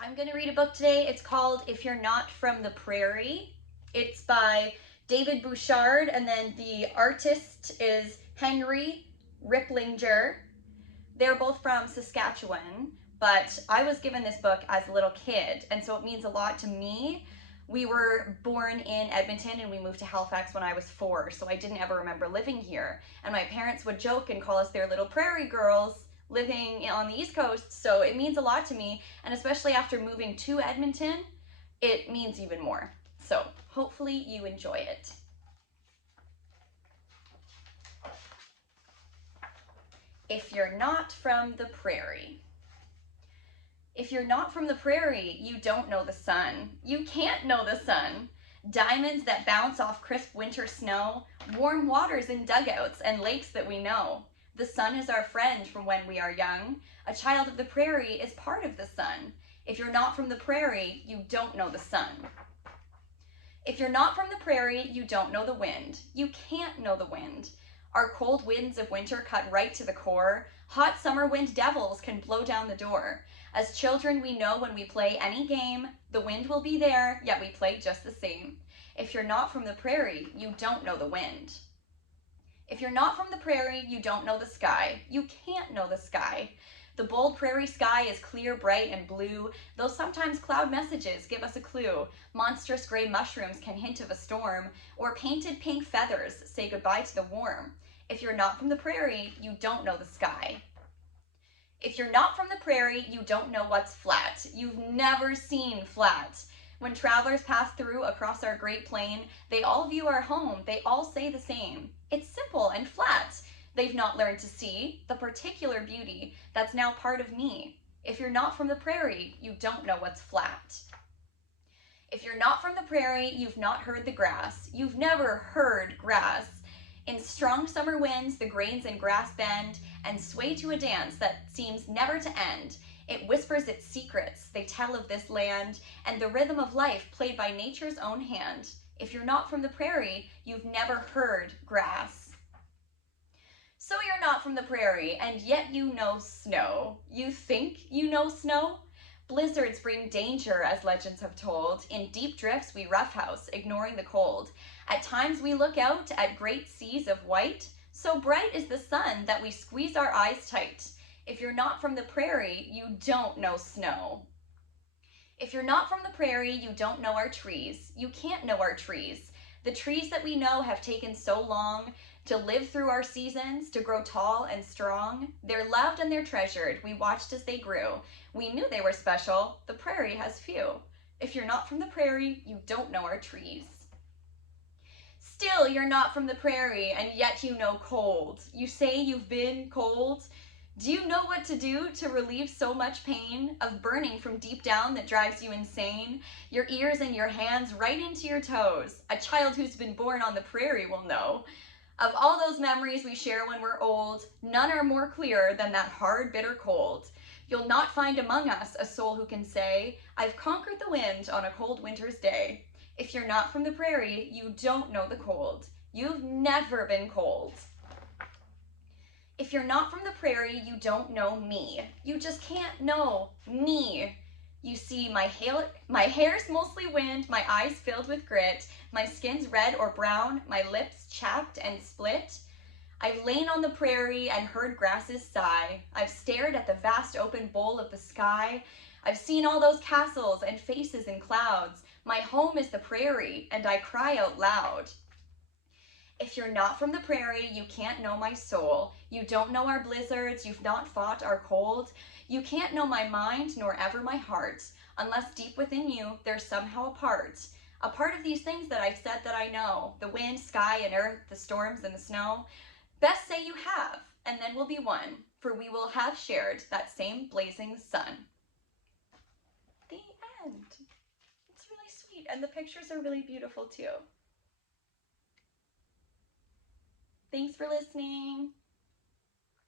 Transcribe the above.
I'm going to read a book today. It's called If You're Not From the Prairie. It's by David Bouchard, and then the artist is Henry Ripplinger. They're both from Saskatchewan, but I was given this book as a little kid, and so it means a lot to me. We were born in Edmonton and we moved to Halifax when I was 4, so I didn't ever remember living here. And my parents would joke and call us their little prairie girls living on the East Coast, so it means a lot to me, and especially after moving to Edmonton, it means even more. So hopefully you enjoy it. If you're not from the prairie. If you're not from the prairie, you don't know the sun. You can't know the sun. Diamonds that bounce off crisp winter snow, warm waters in dugouts and lakes that we know. The sun is our friend from when we are young. A child of the prairie is part of the sun. If you're not from the prairie, you don't know the sun. If you're not from the prairie, you don't know the wind. You can't know the wind. Our cold winds of winter cut right to the core. Hot summer wind devils can blow down the door. As children, we know when we play any game, the wind will be there, yet we play just the same. If you're not from the prairie, you don't know the wind. If you're not from the prairie, you don't know the sky. You can't know the sky. The bold prairie sky is clear, bright, and blue, though sometimes cloud messages give us a clue. Monstrous gray mushrooms can hint of a storm, or painted pink feathers say goodbye to the warm. If you're not from the prairie, you don't know the sky. If you're not from the prairie, you don't know what's flat. You've never seen flat. When travelers pass through across our great plain, they all view our home, they all say the same. It's simple and flat. They've not learned to see the particular beauty that's now part of me. If you're not from the prairie, you don't know what's flat. If you're not from the prairie, you've not heard the grass. You've never heard grass. In strong summer winds, the grains in grass bend and sway to a dance that seems never to end. It whispers its secrets, they tell of this land, and the rhythm of life played by nature's own hand. If you're not from the prairie, you've never heard grass. So you're not from the prairie, and yet you know snow. You think you know snow? Blizzards bring danger, as legends have told. In deep drifts we roughhouse, ignoring the cold. At times we look out at great seas of white. So bright is the sun that we squeeze our eyes tight. If you're not from the prairie, you don't know snow. If you're not from the prairie, you don't know our trees. You can't know our trees. The trees that we know have taken so long to live through our seasons, to grow tall and strong. They're loved and they're treasured. We watched as they grew. We knew they were special. The prairie has few. If you're not from the prairie, you don't know our trees. Still, you're not from the prairie, and yet you know cold. You say you've been cold. Do you know what to do to relieve so much pain of burning from deep down that drives you insane? Your ears and your hands right into your toes. A child who's been born on the prairie will know. Of all those memories we share when we're old, none are more clear than that hard, bitter cold. You'll not find among us a soul who can say, I've conquered the wind on a cold winter's day. If you're not from the prairie, you don't know the cold. You've never been cold. If you're not from the prairie, you don't know me. You just can't know me. You see, my hair's mostly wind, my eyes filled with grit, my skin's red or brown, my lips chapped and split. I've lain on the prairie and heard grasses sigh. I've stared at the vast open bowl of the sky. I've seen all those castles and faces in clouds. My home is the prairie, and I cry out loud. If you're not from the prairie, you can't know my soul. You don't know our blizzards, you've not fought our cold. You can't know my mind, nor ever my heart, unless deep within you, there's somehow a part of these things that I've said that I know, the wind, sky, and earth, the storms, and the snow. Best say you have, and then we'll be one, for we will have shared that same blazing sun. The end. It's really sweet, and the pictures are really beautiful too. Thanks for listening.